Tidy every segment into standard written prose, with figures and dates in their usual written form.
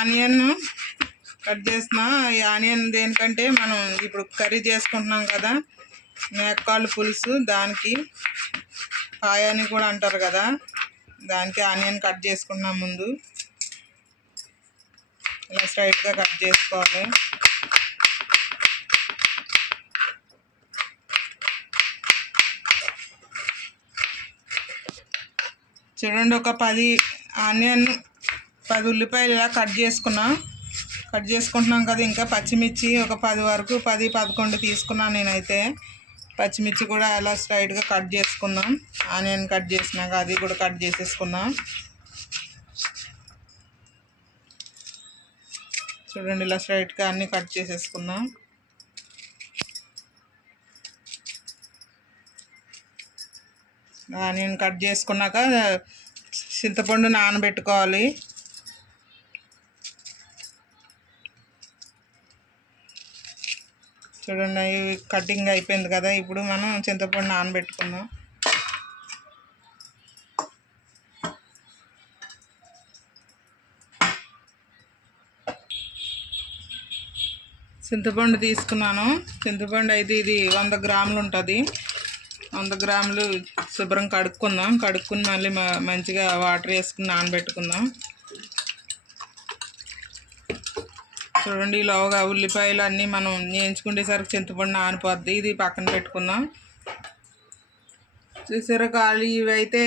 Onion cut చేసిన. ఈ onion దేనికంటే మనం ఇప్పుడు కర్రీ చేసుకుంటున్నాం కదా, మేకకాళ్ళు పులుసు, దానికి పాయ అని కూడా అంటారు కదా, దానికి ఆనియన్ కట్ చేసుకున్నాం. ముందు ఇలా స్ట్రైట్గా కట్ చేసుకోవాలి. చూడండి, ఒక 10 ఆనియన్ 10 ఉల్లిపాయలు ఇలా కట్ చేసుకుంటున్నాం కదా. ఇంకా పచ్చిమిర్చి ఒక 10 వరకు 10-11 తీసుకున్నాను నేనైతే. పచ్చిమిర్చి కూడా అలా స్ట్రైట్గా కట్ చేసుకున్నాం. ఆనియన్ కట్ చేసినాక అది కూడా కట్ చేసేసుకున్నాం. చూడండి, ఇలా స్ట్రైట్గా అన్నీ కట్ చేసేసుకున్నాం. ఆనియన్ కట్ చేసుకున్నాక చింతపండు నానబెట్టుకోవాలి. చూడండి, కటింగ్ అయిపోయింది కదా. ఇప్పుడు మనం చింతపండు నానబెట్టుకుందాం. చింతపండు తీసుకున్నాను. చింతపండు అయితే ఇది 100 గ్రాములు ఉంటుంది. 100 గ్రాములు శుభ్రం కడుక్కుందాం. కడుక్కుని మళ్ళీ మంచిగా వాటర్ వేసుకుని నానబెట్టుకుందాం. చూడండి, లోగా ఉల్లిపాయలు అన్నీ మనం వేయించుకునేసరికి చింతపండు నానిపోద్ది. ఇది పక్కన పెట్టుకుందాం. చూసారా, కాళ్ళు ఇవైతే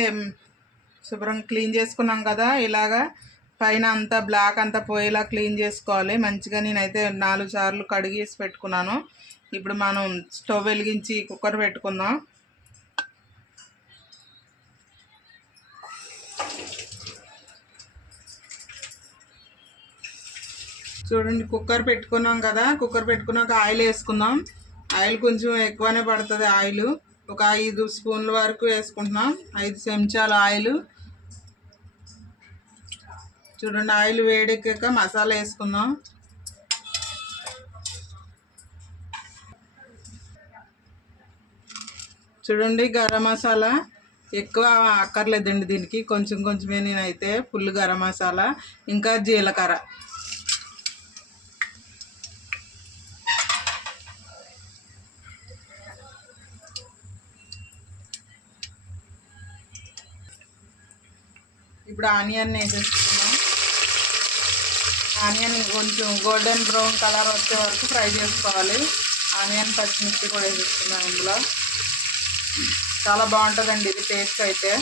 శుభ్రం క్లీన్ చేసుకున్నాం కదా. ఇలాగా పైన అంతా బ్లాక్ అంతా పోయేలా క్లీన్ చేసుకోవాలి మంచిగా. నేనైతే 4 సార్లు కడిగేసి పెట్టుకున్నాను. ఇప్పుడు మనం స్టవ్ వెలిగించి కుక్కర్ పెట్టుకుందాం. చూడండి, కుక్కర్ పెట్టుకున్నాం కదా. కుక్కర్ పెట్టుకున్నాక ఆయిల్ వేసుకుందాం. ఆయిల్ కొంచెం ఎక్కువనే పడుతుంది. ఆయిల్ ఒక 5 స్పూన్ల వరకు వేసుకుంటున్నాం. 5 చెంచాల ఆయిల్. చూడండి, ఆయిల్ వేడెక్కాక మసాలా వేసుకుందాం. చూడండి, గరం మసాలా ఎక్కువ అక్కర్లేదండి దీనికి, కొంచెం కొంచెమే. నేనైతే ఫుల్ గరం మసాలా, ఇంకా జీలకర్ర. ఇప్పుడు ఆనియన్ వేసేసుకున్నాం. ఆనియన్ కొంచెం గోల్డెన్ బ్రౌన్ కలర్ వచ్చే వరకు ఫ్రై చేసుకోవాలి. ఆనియన్ పచ్చిమిర్చి కూడా వేసేసుకున్నాం. ఇందులో చాలా బాగుంటుందండి ఇది టేస్ట్ అయితే.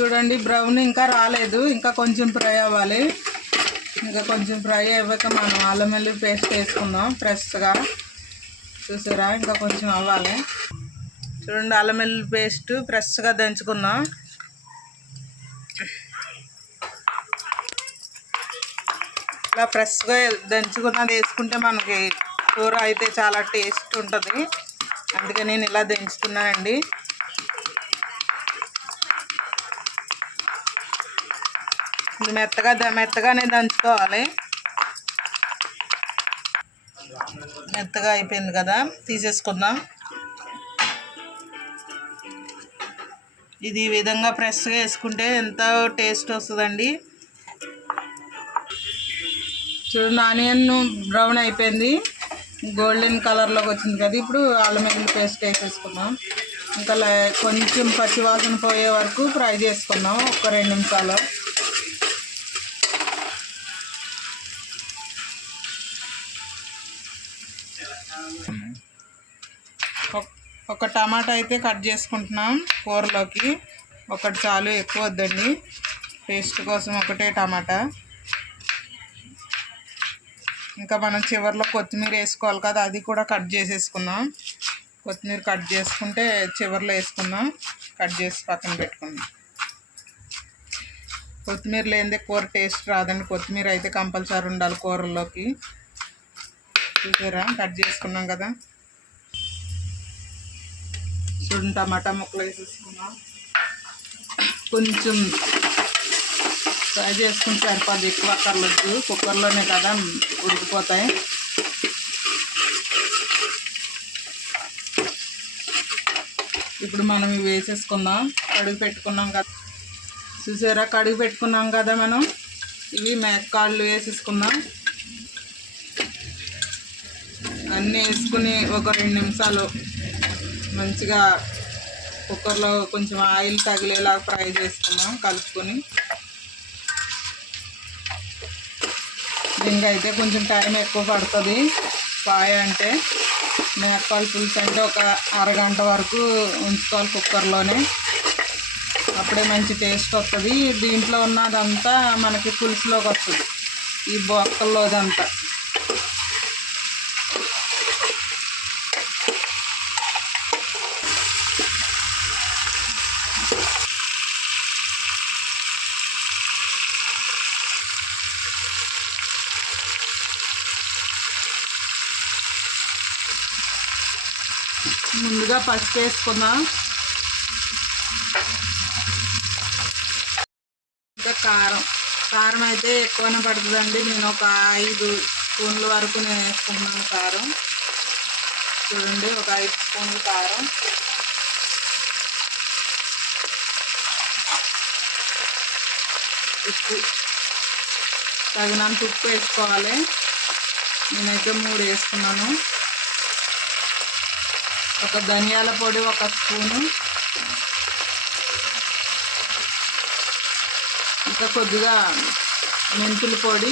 చూడండి, బ్రౌన్ ఇంకా రాలేదు, ఇంకా కొంచెం ఫ్రై అవ్వాలి. ఇంకా కొంచెం ఫ్రై అయ్యాక మనం అల్లం వెల్లుల్లి పేస్ట్ వేసుకుందాం ఫ్రెష్గా. చూసారా, ఇంకా కొంచెం అవ్వాలి. చూడండి, అల్లం వెల్లుల్లి పేస్ట్ ఫ్రెష్గా దంచుకుందాం. ఇలా ఫ్రెష్గా దంచుకున్నది వేసుకుంటే మనకి కూర అయితే చాలా టేస్ట్ ఉంటుంది. అందుకే నేను ఇలా దంచుతున్నానండి. ఇది మెత్తగానే దంచుకోవాలి. మెత్తగా అయిపోయింది కదా, తీసేసుకుందాం. ఇది ఈ విధంగా ఫ్రెష్గా వేసుకుంటే ఎంతో టేస్ట్ వస్తుందండి. చూడండి, ఆనియన్ బ్రౌన్ అయిపోయింది, గోల్డెన్ కలర్లోకి వచ్చింది కదా. ఇప్పుడు అల్లం వెల్లుల్లి పేస్ట్ వేసేసుకుందాం. ఇంకా కొంచెం పచ్చివాసన పోయే వరకు ఫ్రై చేసుకుందాం ఒక 2 నిమిషాలు. ఒక టమాటా అయితే కట్ చేసుకుంటున్నాం కూరలోకి. ఒకటి చాలు, ఎక్కువ వద్దండి. టేస్ట్ కోసం ఒకటే టమాటా. ఇంకా మనం చివరిలో కొత్తిమీర వేసుకోవాలి కదా, అది కూడా కట్ చేసేసుకుందాం. కొత్తిమీర కట్ చేసుకుంటే చివరిలో వేసుకుందాం. కట్ చేసి పక్కన పెట్టుకుందాం. కొత్తిమీర లేనిదే కూర టేస్ట్ రాదండి. కొత్తిమీర అయితే కంపల్సరీ ఉండాలి కూరలోకి. చూసారా, కట్ చేసుకున్నాం కదా. చూడండి, టమాటా ముక్కలు వేసేసుకున్నాం. కొంచెం ఫ్రై చేసుకుని సరిపోదు, ఎక్కువ అక్కర్లేదు, కుక్కర్లోనే కదా ఉడికిపోతాయి. ఇప్పుడు మనం ఇవి వేసేసుకుందాం. కడుగు పెట్టుకున్నాం కదా, చూసారా, కడుగు పెట్టుకున్నాం కదా మనం. ఇవి మేకకాళ్ళు వేసేసుకుందాం. అన్నీ వేసుకుని ఒక 2 నిమిషాలు మంచిగా కుక్కర్లో కొంచెం ఆయిల్ తగిలేలా ఫ్రై చేసుకుందాం కలుపుకొని. దీనికి అయితే కొంచెం టైం ఎక్కువ పడుతుంది. పాయ అంటే మేకపాల పులుసు అంటే ఒక అరగంట వరకు ఉంచుకోవాలి కుక్కర్లోనే, అప్పుడే మంచి టేస్ట్ వస్తుంది. దీంట్లో ఉన్నదంతా మనకి పులుసులోకి వస్తుంది, ఈ బొక్కల్లోదంతా. ముందుగా పసుపు వేసుకుందాం. ఇంకా కారం అయితే ఎక్కువనే పడుతుందండి. నేను ఒక 5 స్పూన్ల వరకు నేను వేసుకుంటున్నాను కారం. చూడండి, ఒక 5 స్పూన్లు కారం. ఉప్పు తగినంత ఉప్పు వేసుకోవాలి. నేనైతే 3 వేసుకున్నాను. ఒక ధనియాల పొడి 1 స్పూను, ఇంకా కొద్దిగా మెంతుల పొడి,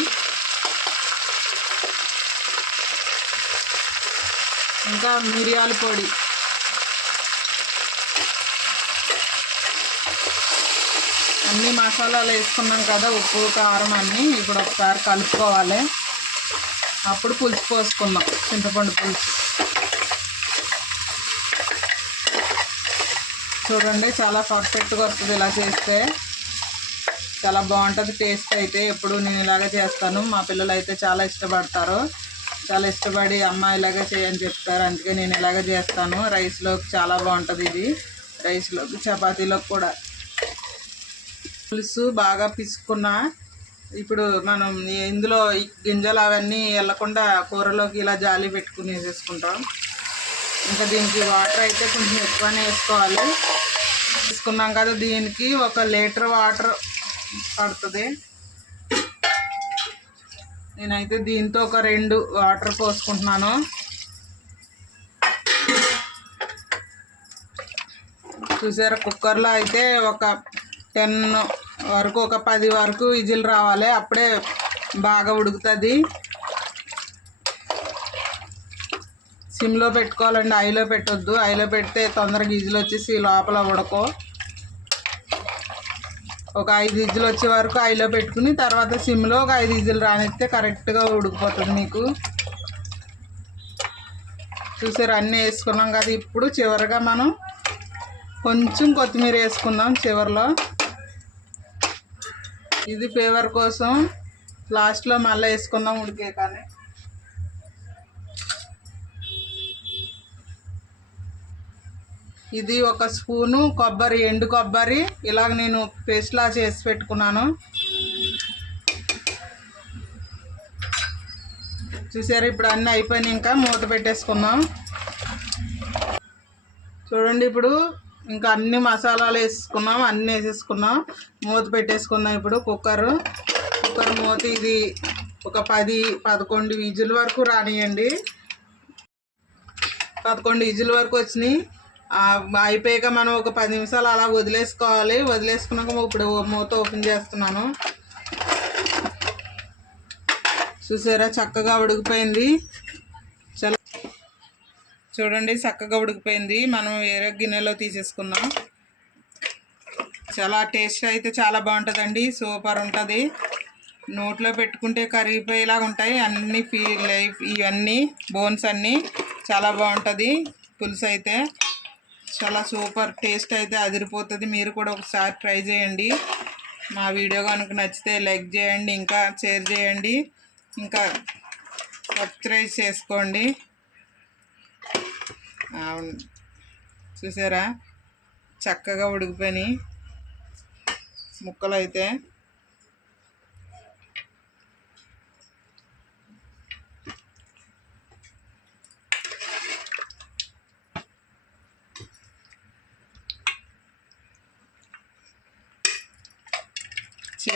ఇంకా మిరియాల పొడి. అన్ని మసాలాలు వేసుకున్నాం కదా, ఉప్పు కారం అన్నీ. ఇప్పుడు ఒకసారి కలుపుకోవాలి, అప్పుడు పులుసు పోసుకుందాం, చింతపండు పులుసు. చూడండి, చాలా పర్ఫెక్ట్గా వస్తుంది ఇలా చేస్తే. చాలా బాగుంటుంది టేస్ట్ అయితే. ఎప్పుడు నేను ఇలాగే చేస్తాను. మా పిల్లలు అయితే చాలా ఇష్టపడతారు. చాలా ఇష్టపడి అమ్మ ఇలాగే చేయని చెప్తారు, అందుకే నేను ఇలాగే చేస్తాను. రైస్లోకి చాలా బాగుంటుంది ఇది, రైస్లోకి చపాతీలోకి కూడా. పులుసు బాగా పిసుకున్నా ఇప్పుడు మనం ఇందులో గింజలు అవన్నీ వెళ్ళకుండా కూరలోకి ఇలా జాలి పెట్టుకుని వేసేసుకుంటాం. ఇంకా దీనికి వాటర్ అయితే కొంచెం ఎక్కువనే వేసుకోవాలి. తీసుకున్నాం కదా, దీనికి 1 లీటర్ వాటర్ పడుతుంది. నేనైతే దీంతో ఒక 2 వాటర్ పోసుకుంటున్నాను. చూసారా, కుక్కర్లో అయితే ఒక 10 వరకు, ఒక 10 వరకు విజిల్ రావాలి, అప్పుడే బాగా ఉడుకుతుంది. సిమ్లో పెట్టుకోవాలండి, హైలో పెట్టొద్దు. హైలో పెడితే తొందరగా విజిల్ వచ్చేసి లోపల ఉడకో. ఒక 5 విజిల్ వచ్చే వరకు హైలో పెట్టుకుని తర్వాత సిమ్లో ఒక 5 విజిల్ రానిస్తే కరెక్ట్గా ఉడికిపోతుంది మీకు. చూసారు, అన్నీ వేసుకున్నాం కదా. ఇప్పుడు చివరిగా మనం కొంచెం కొత్తిమీర వేసుకుందాం చివరిలో. ఇది ఫ్లేవర్ కోసం లాస్ట్లో మళ్ళీ వేసుకుందాం ఉడికే కానీ. ఇది 1 స్పూను కొబ్బరి, ఎండు కొబ్బరి ఇలాగ నేను పేస్ట్లా చేసి పెట్టుకున్నాను. చూసారు, ఇప్పుడు అన్నీ అయిపోయినాయి. ఇంకా మూత పెట్టేసుకుందాం. చూడండి, ఇప్పుడు ఇంకా అన్ని మసాలాలు వేసుకున్నాం, అన్నీ వేసేసుకున్నాం. మూత పెట్టేసుకుందాం. ఇప్పుడు కుక్కర్ మూత ఇది ఒక 10-11 విజిల్ వరకు రానియండి. 11 విజిల్ వరకు వచ్చినాయి. అయిపోయాక మనం ఒక 10 నిమిషాలు అలా వదిలేసుకోవాలి. వదిలేసుకున్నాక ఇప్పుడు మూత ఓపెన్ చేస్తున్నాను. చూసారా, చక్కగా ఉడికిపోయింది. చాలా చూడండి, చక్కగా ఉడికిపోయింది. మనం వేరే గిన్నెలో తీసేసుకుందాం. చాలా టేస్ట్ అయితే చాలా బాగుంటుందండి, సూపర్ ఉంటుంది. నోట్లో పెట్టుకుంటే కరిగిపోయేలాగా ఉంటాయి అన్ని ఇవన్నీ బోన్స్ అన్నీ. చాలా బాగుంటుంది పులుసు అయితే, చాలా సూపర్ టేస్ట్ అయితే అదిరిపోతుంది. మీరు కూడా ఒకసారి ట్రై చేయండి. మా వీడియో కనుక నచ్చితే లైక్ చేయండి, ఇంకా షేర్ చేయండి, ఇంకా సబ్స్క్రైబ్ చేసుకోండి. చూసారా, చక్కగా ఉడికిపోయినాయి ముక్కలు అయితే.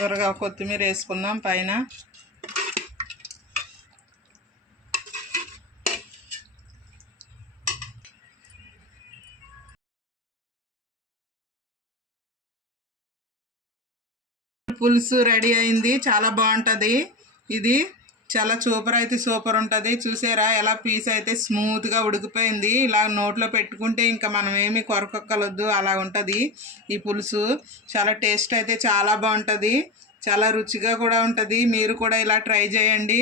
చివరిగా కొత్తిమీర వేసుకుందాం పైన. పులుసు రెడీ అయింది. చాలా బాగుంటుంది. ఇది చాలా సూపర్ అయితే సూపర్ ఉంటుంది. చూసారా ఎలా పీస్ అయితే స్మూత్గా ఉడికిపోయింది. ఇలా నోట్లో పెట్టుకుంటే ఇంకా మనం ఏమి కొరకొక్కలొద్దు, అలా ఉంటుంది ఈ పులుసు. చాలా టేస్ట్ అయితే చాలా బాగుంటుంది. చాలా రుచిగా కూడా ఉంటుంది. మీరు కూడా ఇలా ట్రై చేయండి.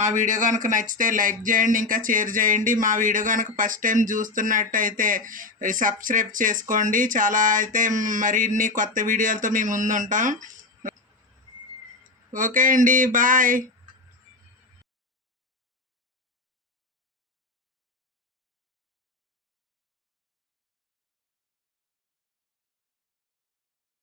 మా వీడియో కనుక నచ్చితే లైక్ చేయండి, ఇంకా షేర్ చేయండి. మా వీడియో కనుక ఫస్ట్ టైం చూస్తున్నట్టయితే సబ్స్క్రైబ్ చేసుకోండి. చాలా అయితే మరిన్ని కొత్త వీడియోలతో మేము ముందు ఉంటాం. ఓకే అండి, బాయ్.